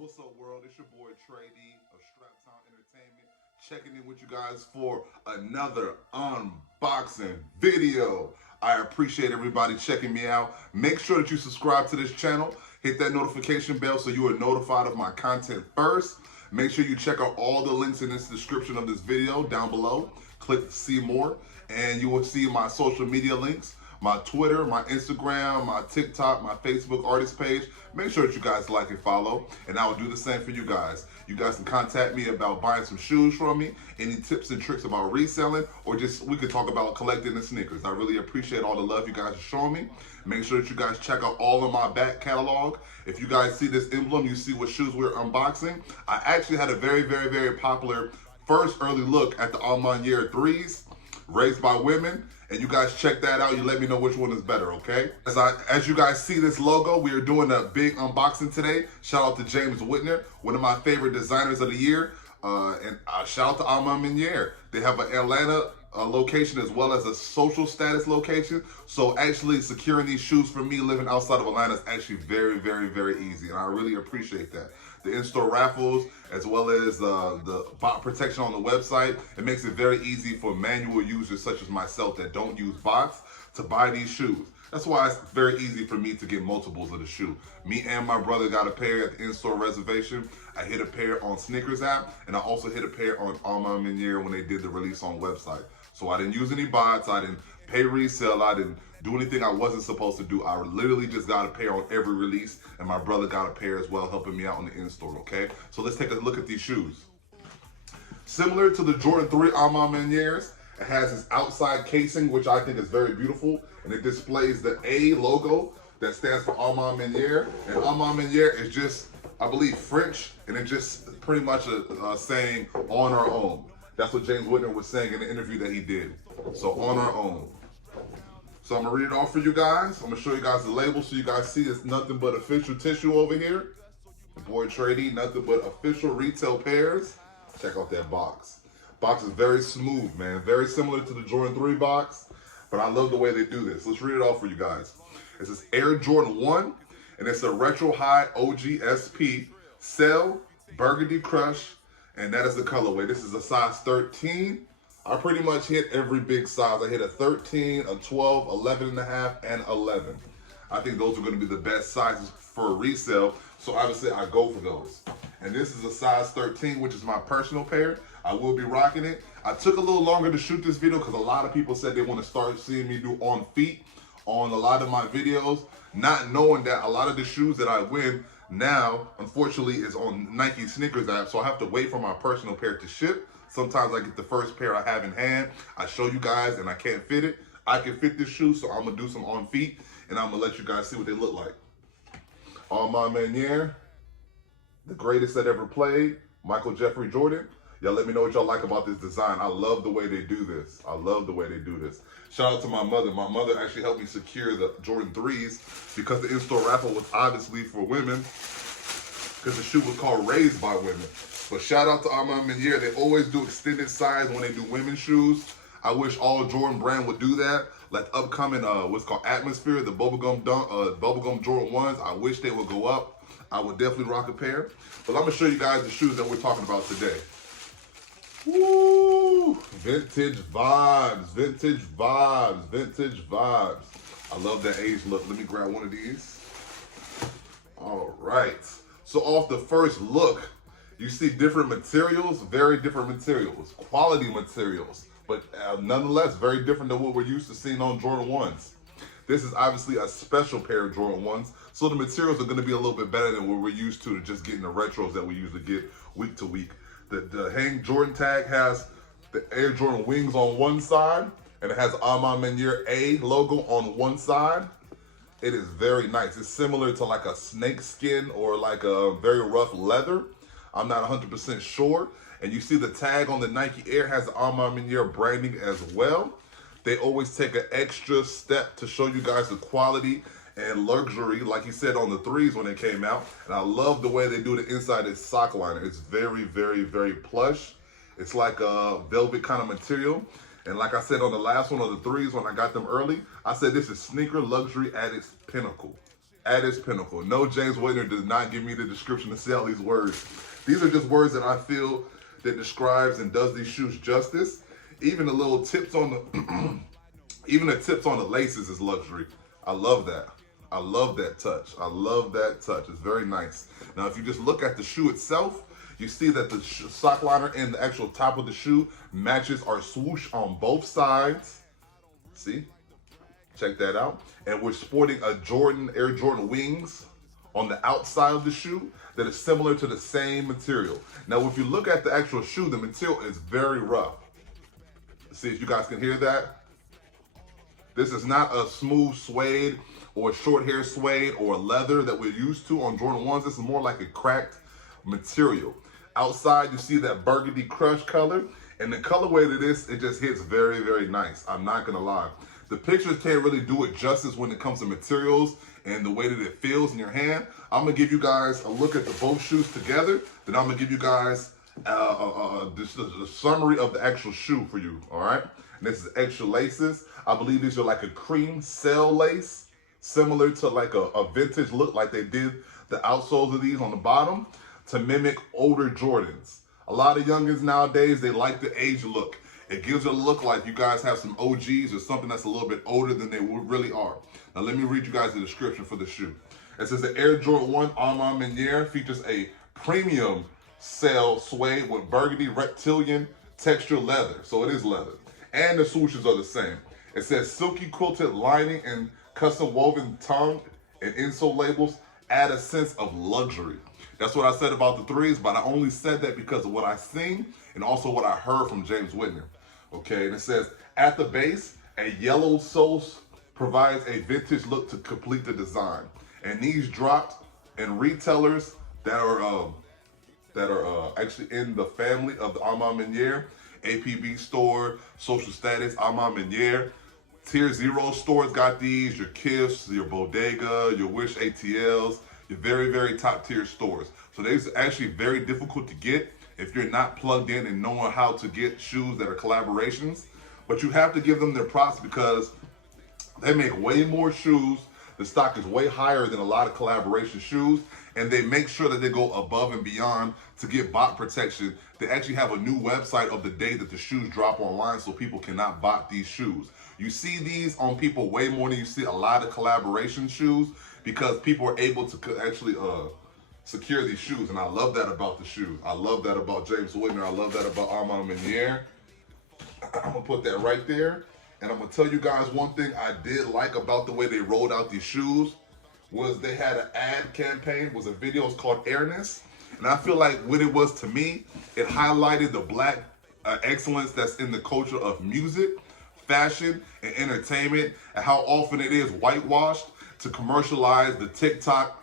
What's up, world? It's your boy Trey D of Strap Town Entertainment, checking in with you guys for another unboxing video. I appreciate everybody checking me out. Make sure that you subscribe to this channel. Hit that notification bell so you are notified of my content first. Make sure you check out all the links in this description of this video down below. Click see more, and you will see my social media links. My Twitter, my Instagram, my TikTok, my Facebook artist page. Make sure that you guys like and follow, and I will do the same for you guys. You guys can contact me about buying some shoes from me, any tips and tricks about reselling, or just we could talk about collecting the sneakers. I really appreciate all the love you guys are showing me. Make sure that you guys check out all of my back catalog. If you guys see this emblem, you see what shoes we're unboxing. I actually had a very popular first early look at the Maniére 3s, raised by women. And you guys check that out. You let me know which one is better, okay? As you guys see this logo, we are doing a big unboxing today. Shout out to James Whitner, one of my favorite designers of the year. And shout out to Maniére. They have an Atlanta location as well as a social status location. So actually securing these shoes for me living outside of Atlanta is actually very easy. And I really appreciate that. The in-store raffles, as well as the bot protection on the website, it makes it very easy for manual users such as myself that don't use bots to buy these shoes. That's why it's very easy for me to get multiples of the shoe. Me and my brother got a pair at the in-store reservation. I hit a pair on Sneakers app, and I also hit a pair on Maniére when they did the release on website. So I didn't use any bots, I didn't pay resale, I didn't do anything I wasn't supposed to do. I literally just got a pair on every release, and my brother got a pair as well, helping me out on the in-store, okay? So let's take a look at these shoes. Similar to the Jordan 3 Maniéres, it has this outside casing, which I think is very beautiful, and it displays the A logo that stands for Maniére. And Maniére is just, I believe, French, and it's just pretty much a saying, on our own. That's what James Whitner was saying in the interview that he did. So, on our own. So I'm gonna read it off for you guys. I'm gonna show you guys the label so you guys see it's nothing but official tissue over here. The boy Trey D, nothing but official retail pairs. Check out that box. Box is very smooth, man. Very similar to the Jordan 3 box, but I love the way they do this. Let's read it off for you guys. It says Air Jordan 1, and it's a retro high OGSP, Cell, Burgundy Crush, and that is the colorway. This is a size 13. I pretty much hit every big size. I hit a 13, a 12, 11 and a half, and 11. I think those are going to be the best sizes for resale, so obviously I go for those. And this is a size 13, which is my personal pair. I will be rocking it. I took a little longer to shoot this video because a lot of people said they want to start seeing me do on feet on a lot of my videos, not knowing that a lot of the shoes that I win now, unfortunately, is on Nike Sneakers app, so I have to wait for my personal pair to ship. Sometimes I get the first pair I have in hand. I show you guys and I can't fit it. I can fit this shoe, so I'm gonna do some on feet and I'm gonna let you guys see what they look like. Maniére, the greatest that ever played, Michael Jeffrey Jordan. Y'all let me know what y'all like about this design. I love the way they do this. I love the way they do this. Shout out to my mother. My mother actually helped me secure the Jordan 3s because the in-store raffle was obviously for women because the shoe was called Raised by Women. But shout out to Maniére. They always do extended size when they do women's shoes. I wish all Jordan brand would do that. Like upcoming, what's called Atmosphere, the bubblegum Jordan 1s. I wish they would go up. I would definitely rock a pair. But I'm gonna show you guys the shoes that we're talking about today. Woo! Vintage vibes, vintage vibes, vintage vibes. I love that age look. Let me grab one of these. All right. So off the first look, you see different materials, very different materials, quality materials, but nonetheless, very different than what we're used to seeing on Jordan 1s. This is obviously a special pair of Jordan 1s, so the materials are gonna be a little bit better than what we're used to just getting the retros that we usually get week to week. The Hang Jordan tag has the Air Jordan wings on one side, and it has Maniére A logo on one side. It is very nice. It's similar to like a snake skin or like a very rough leather. I'm not 100% sure. And you see the tag on the Nike Air has the Maniére branding as well. They always take an extra step to show you guys the quality and luxury, like he said on the 3s when they came out. And I love the way they do the inside of this sock liner. It's very plush. It's like a velvet kind of material. And like I said on the last one of the 3s when I got them early, I said this is sneaker luxury at its pinnacle. at its pinnacle. No, James Whitner does not give me the description to say all these words. These are just words that I feel that describes and does these shoes justice. Even the little tips on the, even the tips on the laces is luxury. I love that. I love that touch. I love that touch. It's very nice. Now, if you just look at the shoe itself, you see that the sock liner and the actual top of the shoe matches our swoosh on both sides. See? Check that out. And we're sporting a Air Jordan wings on the outside of the shoe that is similar to the same material. Now, if you look at the actual shoe, the material is very rough. See if you guys can hear that. This is not a smooth suede or short hair suede or leather that we're used to on Jordan 1s. This is more like a cracked material. Outside, you see that burgundy crush color, and the colorway to this, it just hits very, very nice. I'm not gonna lie. The pictures can't really do it justice when it comes to materials and the way that it feels in your hand. I'm gonna give you guys a look at the both shoes together, then I'm gonna give you guys just a summary of the actual shoe for you, all right? And this is extra laces. I believe these are like a cream cell lace, similar to like a vintage look, like they did the outsoles of these on the bottom to mimic older Jordans. A lot of youngins nowadays, they like the age look. It gives it a look like you guys have some OGs or something that's a little bit older than they really are. Now let me read you guys the description for the shoe. It says the Air Jordan 1 Maniére features a premium cell suede with burgundy reptilian texture leather. So it is leather. And the swooshes are the same. It says silky quilted lining and custom woven tongue and insole labels add a sense of luxury. That's what I said about the threes, but I only said that because of what I seen and also what I heard from James Whitner. Okay, and it says, at the base, a yellow sole provides a vintage look to complete the design. And these dropped in retailers that are actually in the family of the Maniére, APB store, Social Status, Maniére. Tier 0 stores got these, your Kifs, your Bodega, your Wish ATLs, your very, very top tier stores. So these are actually very difficult to get if you're not plugged in and knowing how to get shoes that are collaborations. But you have to give them their props because they make way more shoes. The stock is way higher than a lot of collaboration shoes, and they make sure that they go above and beyond to get bot protection. They actually have a new website of the day that the shoes drop online so people cannot bot these shoes. You see these on people way more than you see a lot of collaboration shoes because people are able to actually secure these shoes, and I love that about the shoes. I love that about James Whitner. I love that about Maniére. I'm gonna put that right there. And I'm gonna tell you guys one thing I did like about the way they rolled out these shoes was they had an ad campaign, was a video, it's called Airness. And I feel like what it was to me, it highlighted the black excellence that's in the culture of music, fashion, and entertainment, and how often it is whitewashed to commercialize the TikTok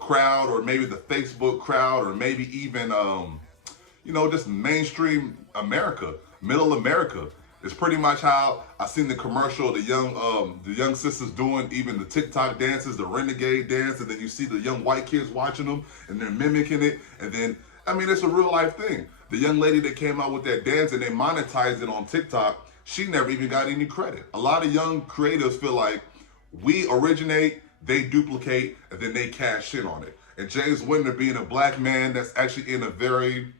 crowd, or maybe the Facebook crowd, or maybe even, just mainstream America, middle America. It's pretty much how I seen the commercial, the young sisters doing even the TikTok dances, the renegade dance, and then you see the young white kids watching them and they're mimicking it. And then, I mean, it's a real life thing. The young lady that came out with that dance and they monetized it on TikTok, she never even got any credit. A lot of young creators feel like we originate, they duplicate, and then they cash in on it. And James Whitner, being a black man that's actually in a very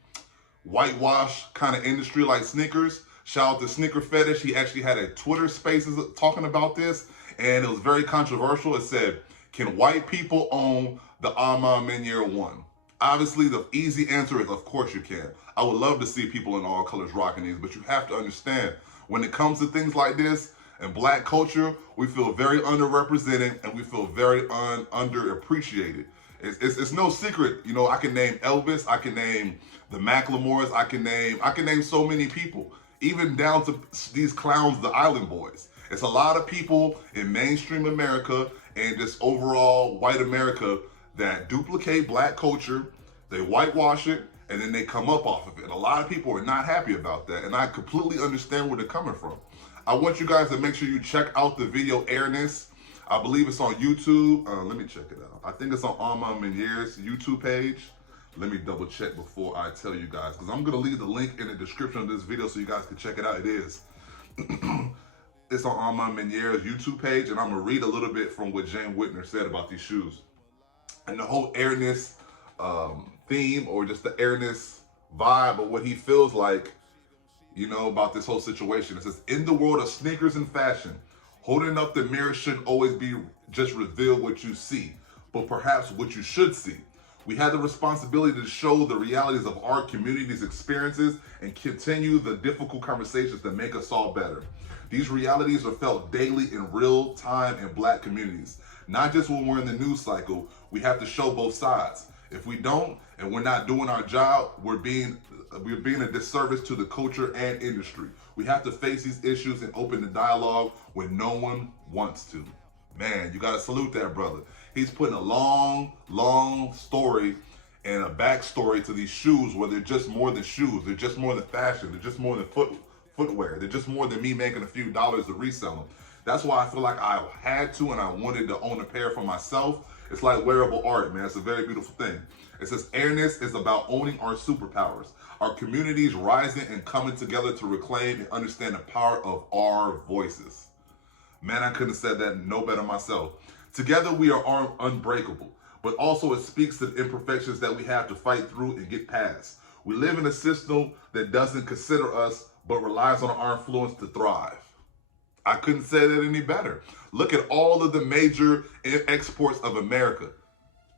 whitewash kind of industry like sneakers, shout out to Sneaker Fetish. He actually had a Twitter Spaces talking about this, and it was very controversial. It said, can white people own the Maniére 1? Obviously, the easy answer is, of course you can. I would love to see people in all colors rocking these, but you have to understand, when it comes to things like this, in black culture, we feel very underrepresented and we feel very underappreciated. It's no secret, I can name Elvis, I can name the Macklemores, I can name so many people, even down to these clowns, the Island Boys. It's a lot of people in mainstream America and just overall white America that duplicate black culture, they whitewash it, and then they come up off of it. And a lot of people are not happy about that, and I completely understand where they're coming from. I want you guys to make sure you check out the video Airness. I believe it's on YouTube. Let me check it out. I think it's on Maniére's YouTube page. Let me double check before I tell you guys, because I'm going to leave the link in the description of this video so you guys can check it out. It is. It's on my Maniere's YouTube page, and I'm gonna read a little bit from what James Whitner said about these shoes. And the whole Airness theme, or just the Airness vibe, of what he feels like, about this whole situation. It says, in the world of sneakers and fashion, holding up the mirror shouldn't always be just reveal what you see, but perhaps what you should see. We have the responsibility to show the realities of our community's experiences and continue the difficult conversations that make us all better. These realities are felt daily in real time in Black communities. Not just when we're in the news cycle, we have to show both sides. If we don't, and we're not doing our job, we're being a disservice to the culture and industry. We have to face these issues and open the dialogue when no one wants to. Man, you gotta salute that brother. He's putting a long story and a backstory to these shoes, where they're just more than shoes. They're just more than fashion. They're just more than footwear. They're just more than me making a few dollars to resell them. That's why I feel like I had to, and I wanted to own a pair for myself. It's like wearable art, man. It's a very beautiful thing. It says, Airness is about owning our superpowers. Our communities rising and coming together to reclaim and understand the power of our voices. Man, I couldn't have said that no better myself. Together we are unbreakable, but also it speaks to the imperfections that we have to fight through and get past. We live in a system that doesn't consider us, but relies on our influence to thrive. I couldn't say that any better. Look at all of the major exports of America.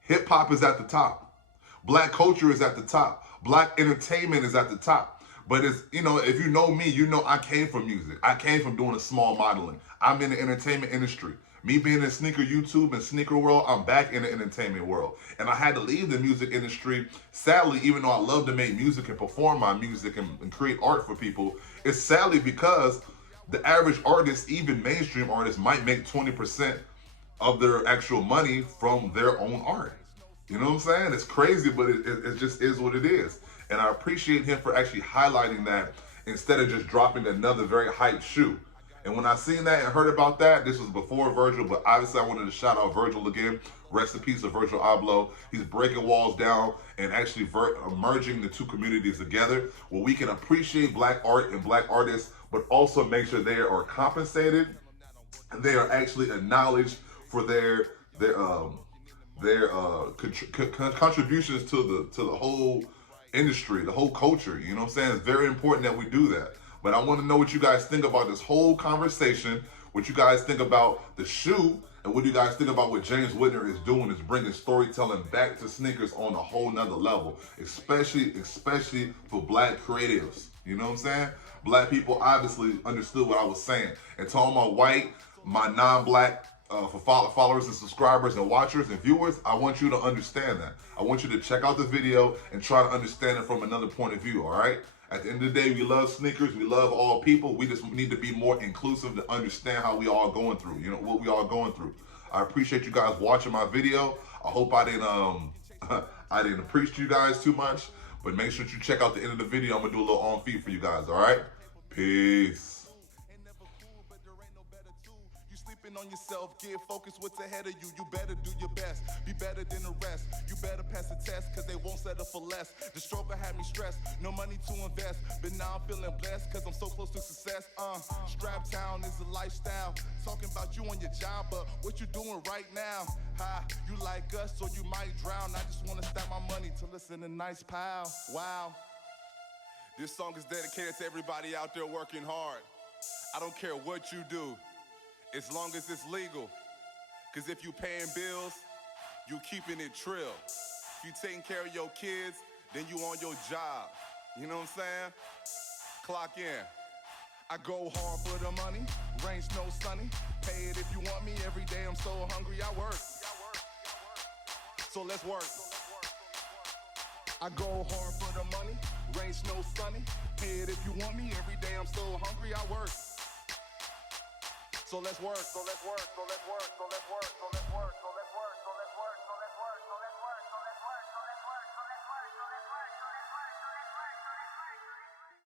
Hip hop is at the top. Black culture is at the top. Black entertainment is at the top. But it's, if you know me, I came from music. I came from doing a small modeling. I'm in the entertainment industry. Me being in sneaker YouTube and sneaker world, I'm back in the entertainment world. And I had to leave the music industry. Sadly, even though I love to make music and perform my music and create art for people, it's sadly because the average artist, even mainstream artists, might make 20% of their actual money from their own art. You know what I'm saying? It's crazy, but it just is what it is. And I appreciate him for actually highlighting that instead of just dropping another very hyped shoe. And when I seen that and heard about that, this was before Virgil, but obviously I wanted to shout out Virgil again. Rest in peace to Virgil Abloh. He's breaking walls down and actually merging the two communities together, where we can appreciate Black art and Black artists, but also make sure they are compensated and they are actually acknowledged for their contributions to the whole industry, the whole culture. You know what I'm saying? It's very important that we do that. But I want to know what you guys think about this whole conversation, what you guys think about the shoe, and what do you guys think about what James Whitner is doing, is bringing storytelling back to sneakers on a whole nother level, especially for Black creatives. You know what I'm saying? Black people obviously understood what I was saying. And to all my non-Black for followers and subscribers and watchers and viewers, I want you to understand that. I want you to check out the video and try to understand it from another point of view, all right? At the end of the day, we love sneakers. We love all people. We just need to be more inclusive to understand how we all going through, what we all going through. I appreciate you guys watching my video. I hope I didn't preach to you guys too much, but make sure you check out the end of the video. I'm going to do a little on feed for you guys, all right? Peace. On yourself, get focused what's ahead of you. You better do your best, be better than the rest. You better pass the test, cause they won't settle for less. The struggle had me stressed, no money to invest, but now I'm feeling blessed, cause I'm so close to success. Strap town is a lifestyle, talking about you on your job, but what you doing right now? You like us, so you might drown. I just wanna stack my money till it's in a nice pile. Wow. This song is dedicated to everybody out there working hard. I don't care what you do, as long as it's legal. Cause if you paying bills, you keeping it trill. If you taking care of your kids, then you on your job. You know what I'm saying? Clock in. I go hard for the money, rain, snow, sunny. Pay it if you want me, every day I'm so hungry, I work. So let's work. I go hard for the money, rain, snow, sunny. Pay it if you want me, every day I'm so hungry, I work. So let's work, so let's work, so let's work, so let's work, so let's work.